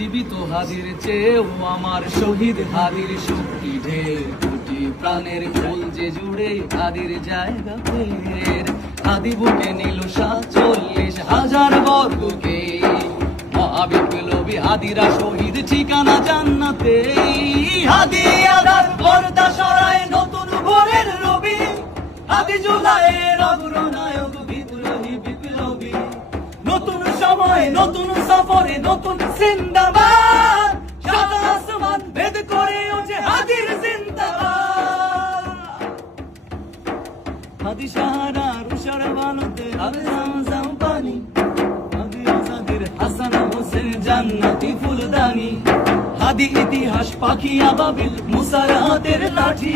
জীবিত হাদির চেয়েও আমার শহীদ হাদির শক্তি ঢের, কোটি প্রাণের ফুল যে জুড়ে হাদির জায়গা ফের। হাদি বুকে নিল 47,000 বর্গকে, মহাবিপ্লবী হাদিরা শহীদ ঠিকানা জান্নাতে। হাদি আদার পর্দা সরায় নতুন ভোরের রবি, হাদি জুলাইয়ের অগ্রনায়ক বিপ্লবী বিপ্লবী। নতুন সময় নতুন সফরে নতুন জিন্দাবাদ, সাত আসমান ভেদ করে ওঠে হাদির জিন্দাবাদ। হাদি সাহারার উষার বালতে আর জামজাম পানি, হাদি আজাদের হাসান হোসেন জান্নাতি ফুলদানি। হাদি ইতিহাস পাখি আবাবিল মুসার হাতের লাঠি,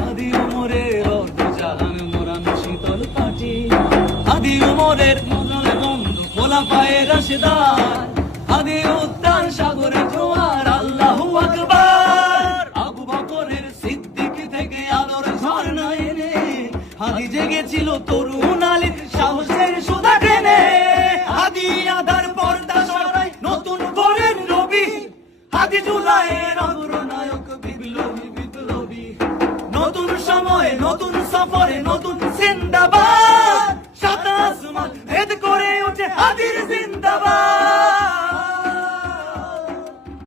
হাদি ওমরের অর্ধজাহান মোরানো শীতল পাটি। হাদি ওমরের মজলে বন্ধ খোলা পায়ে রাশেদার, হাদি উদ্যান সাগরে জোয়ার আল্লাহু আকবার। আবু বকরের সিদ্দিক থেকে আলোর ঝর্ণা এনে, হাদি জেগেছিল তরুণ আলীর সাহসের সুধা টেনে। হাদি আধার পর্দা সরাই নতুন ভোরের রবি, হাদি জুলাইয়ের অগ্রনায়ক বিপ্লবী বিপ্লবী। নতুন সময় নতুন সফরে নতুন জিন্দাবাদ, সাত আসমান ভেদ করে ওঠে হাদির জিন্দাবাদ।